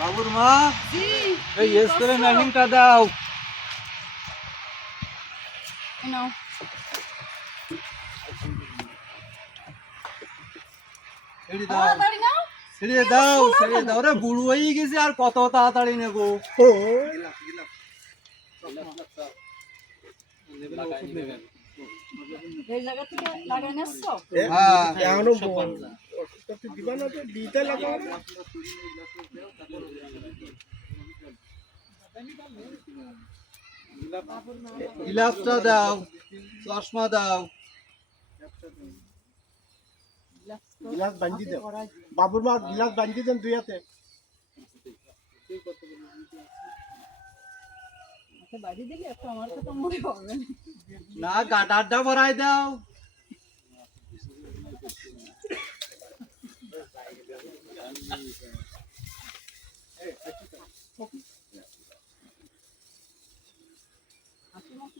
বাবুর মা, এই স্প্রে মেশিনটা দাও। ছেড়ে দাও, ছেড়ে দাও রে, বুড়ো হয়ে গেছে আর কত তাড়াতাড়ি নেবো। গিলাসটা দাও, চশমা দাও। গিলাস বান্ধি দেন বাবুর মা, গিলাস বান্ধি দেন দুই হাতে। না, গাটারটা ভরাই দাও।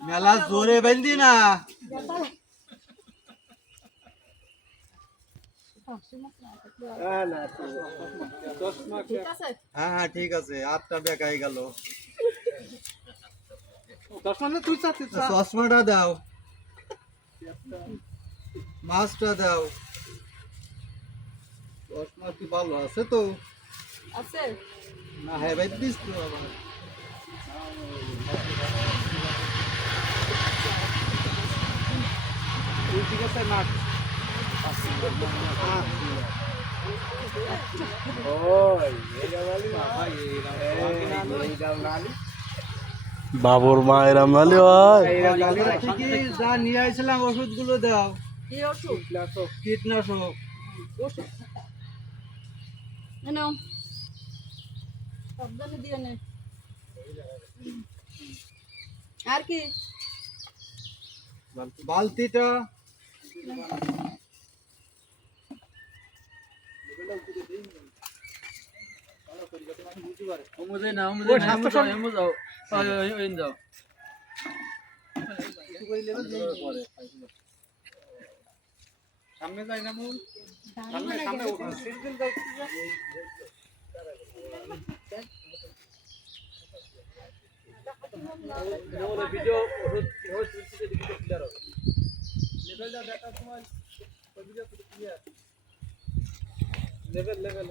মেলা জোরে বেঁধি না। হ্যাঁ হ্যাঁ ঠিক আছে, হাতটা বেঁকাই গেল। চশমাটা দাও, মাছটা দাও। চশমা কি ভালো আছে তো? না হ্যাঁ ভাই দিস তো আবার। ঠিক আছে না, বাবুর মা এরম নালি হয়। যা নিয়ে আসছিলাম ওষুধ গুলো দাও। কীটনাশক। আর কি বালতিটা। সামনে যাই না মন, সামনে সামনে সিস্টেম দেখতে ভিডিও ক্লিয়ার হবে। লেভেলটা দেখার সময় ভিডিও ক্লিয়ার। লেভেল লেভেল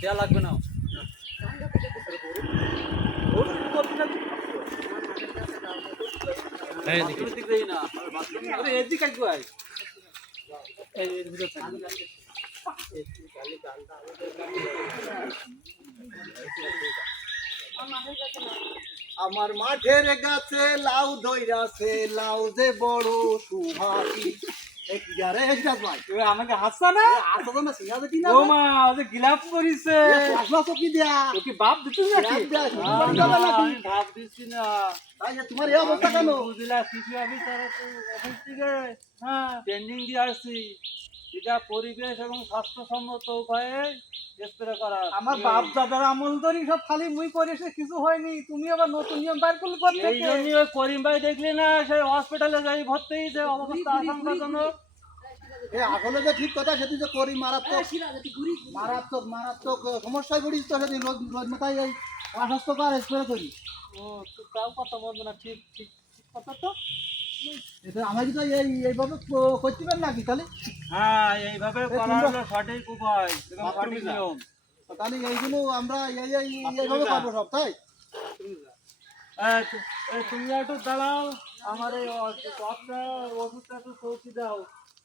দেয়া লাগবে না। এদিকে আমার মাঠের গাছে লাউ ধইরাছে, লাউ যে বড় সুহারি। আমাকে হাসছা না? ও মা, ও যে গিলাপ করিছে। ও কি বাপ দিতে নাকি? আমি ভাব দিচ্ছি না। তোমার এই অবস্থা কেন? বুঝলা কৃষি অফিস থেকে ট্রেনিং দিয়ে আসছি। এটা পরিবেশ এবং স্বাস্থ্যসম্মত উপায়ে স্প্রে করা। আমার বাপ দাদার আমল ধরি সব খালি মুই করেছে, কিছু হয়নি। তুমি আবার নতুন নিয়ম বাইর করলে কোথা এই থেকে? জন্যই ওই করিম ভাই দেখলি না, সেই হসপিটালে যাই ভর্তি, যে অবস্থা আশঙ্কাজনক। আসলে যে ঠিক কথা, সেটি যে করি মারাত্মক মারাত্মক মারাত্মক সমস্যায় পড়িস তো, সেদিন রোজ রোজ মাথায় এই অস্বাস্থ্যকর স্প্রে করি। ও তাও কথা বলবো না, ঠিক ঠিক ঠিক কথা তো। এটা আমাকে তো এইভাবে করতে পারেন নাকি তাহলে? হ্যাঁ, এইভাবে করা হলো সঠিক উপায় এবং সঠিক নিয়ম। তাহলে এইগুলো আমরা এইভাবে পাবো সব, তাই? তুমি একটু দাঁড়াও, আমার এই ওষুধটা একটু সৌখি দাও,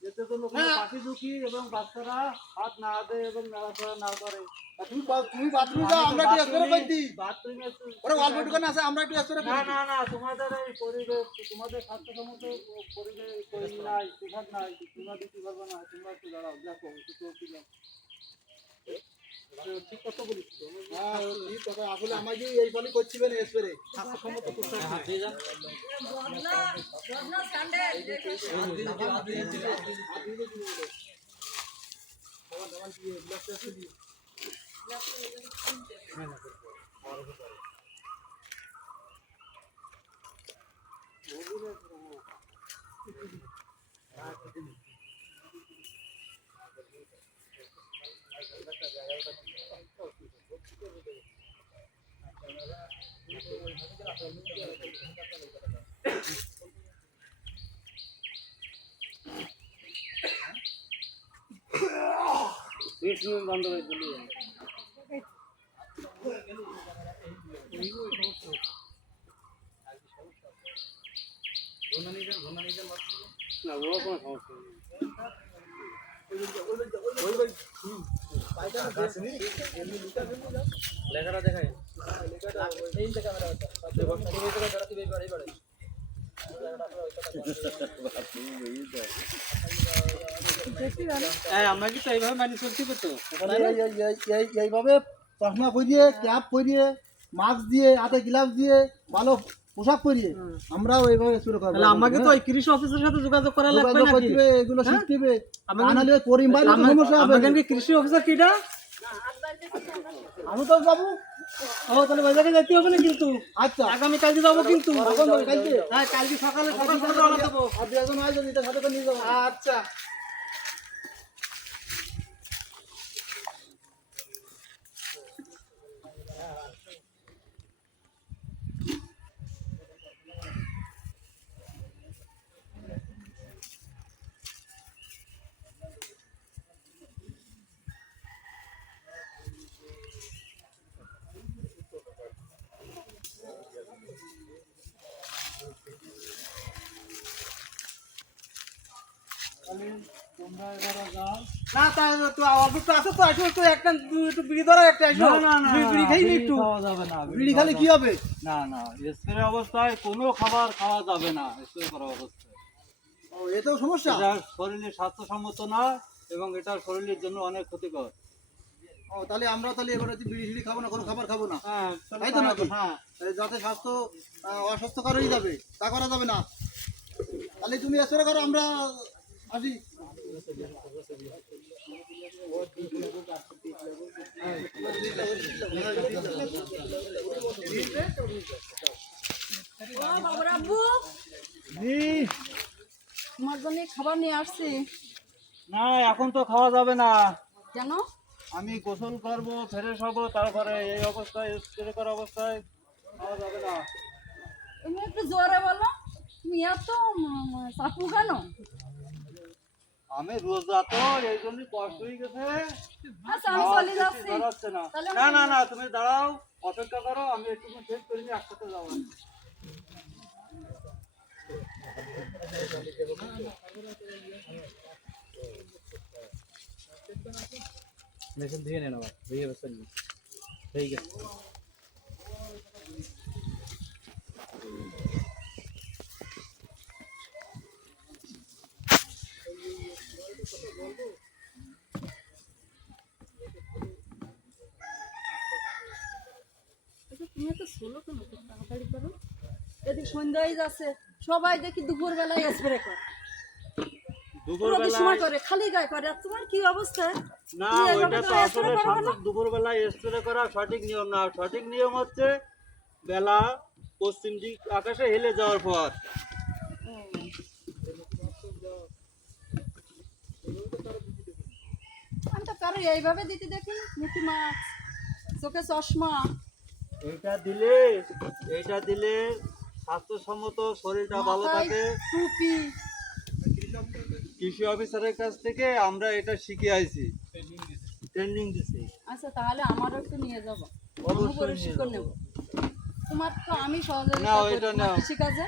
এতে কোনো পাখি ঝুঁকি এবং বাচ্চারা হাত না দেয় এবং নাড়াচাড়া না করে। তুমি বাথরুমে যাও, আমরা একটু স্প্রে করে দিই। বাথরুমে ওরা অল্প দোকানে আছে, আমরা একটু স্প্রে না করে দিই। না না, তোমাদের এই পরিবেশ, তোমাদের স্বাস্থ্যসম্মত পরিবেশ তৈরি নাই, পোশাক নাই, তোমরা দিতে পারবে না। তোমরা একটু দাঁড়াও, দেখো একটু সৌখি দাও। ঠিক কথা বলিস তো। হ্যাঁ, ঠিক কথা। আসলে আমাকে এই ফলে করছিবেন স্প্রে। বন্ধ করে দিলি। না, ও কোনো সমস্যা নেই। লেখাটা দেখাই। আমরা কি তো এইভাবে মানি চলতে পেতো? এইভাবে চশমা পরিয়ে, ক্যাপ পরিয়ে, মাস্ক দিয়ে, হাতে গ্লাভস দিয়ে, ভালো পোশাক পরিয়ে আমরাও এইভাবে শুরু করবো। আমাকে তো ওই কৃষি অফিসের সাথে যোগাযোগ করা লাগবে যোগাযোগ নাকি? করতে হবে, এগুলো শিখতে হবে। নাহলে করিম ভাই সমস্যা হবে। আমাকে কি কৃষি অফিসার কিটা? আমি তো যাবো। ও, তাহলে ওই জায়গায় যেতে হবে না কিন্তু। আচ্ছা, আগামী কালকে যাবো কিন্তু। কালকে হ্যাঁ, কালকে সকালে সকাল সকাল রওনা দেবো। আর দু একজন হয় যদি, তার সাথে তো নিয়ে যাবো। আচ্ছা। তোমরা এবারে যাও। না, তা তো অবস্থা আছে তো, আসো একটু একটা একটু বিড়ি ধরো, একটা আসো। বিড়ি খাই নি একটু। খাওয়া যাবে না। বিড়ি খালে কি হবে? না না, স্প্রে অবস্থায় কোনো খাবার খাওয়া যাবে না। স্প্রে করা অবস্থায় ও, এটাও সমস্যা। এটা শরীরের স্বাস্থ্যসম্মত না এবং এটা শরীরের জন্য অনেক ক্ষতিকর। ও, তাহলে আমরা তাহলে এবারে বিড়ি টিড়ি খাবো না, কোনো খাবার খাবো না, হ্যাঁ, তাই তো নাকি? হ্যাঁ। যাতে স্বাস্থ্য অস্বাস্থ্যকর হয়ে যাবে, তা করা যাবে না। তাহলে তুমি স্প্রে করো, আমরা আসি। তোমার জন্য খাবার নিয়ে আসছি। না, এখন তো খাওয়া যাবে না। কেন? আমি গোসল করবো, ফ্রেশ হবো, তারপরে এই অবস্থায় স্প্রে করা অবস্থায় খাওয়া যাবে না। তুমি একটু জোরে বলো, তুমি এত চাপু কেন? আমি রোজা তো, এই জন্য কষ্ট হয়ে গেছে। আচ্ছা, আমি চলে যাচ্ছি। দাঁড়াচ্ছে না। তাহলে না না না, তুমি দাঁড়াও, অপেক্ষা করো, আমি একটু শেষ করে নিয়ে একসাথে যাবো। মেশিন ধুয়ে নেন আবার ধুয়ে বসে নিন ঠিক আছে আচ্ছা, তুমি এত স্লো কেন? একটু তাড়াতাড়ি করো। এদিক সন্ধ্যা হয়ে যাচ্ছে, সবাই দেখি দুপুর বেলায় স্প্রে করে, রোগীর সময় করে, খালি গায়ে করে। আর তোমার কি অবস্থা? না, তুমি এইভাবে ওইটা তো করে আসলে spray করো না? দুপুরবেলায় স্প্রে করা সঠিক নিয়ম না। সঠিক নিয়ম হচ্ছে বেলা পশ্চিম দিক আকাশে হেলে যাওয়ার পর। আমি তো কারো এইভাবে দিতে দেখি, মুখে মাস্ক, চোখে চশমা। এইটা দিলে স্বাস্থ্যসম্মত শরীরটা ভালো মাথায় থাকে। টুপি। কৃষি অফিসারের কাছ থেকে আমরা এটা শিখে আইছি, ট্রেনিং দিছি। আচ্ছা, তাহলে আমারও একটু নিয়ে যাবো, আমি অবশ্যই নিয়ে প্রশিক্ষণ যাবো। নেব। তোমার তো আমি সহযোগিতা নাও, করি এটা তোমার নাও। কৃষিকাজে।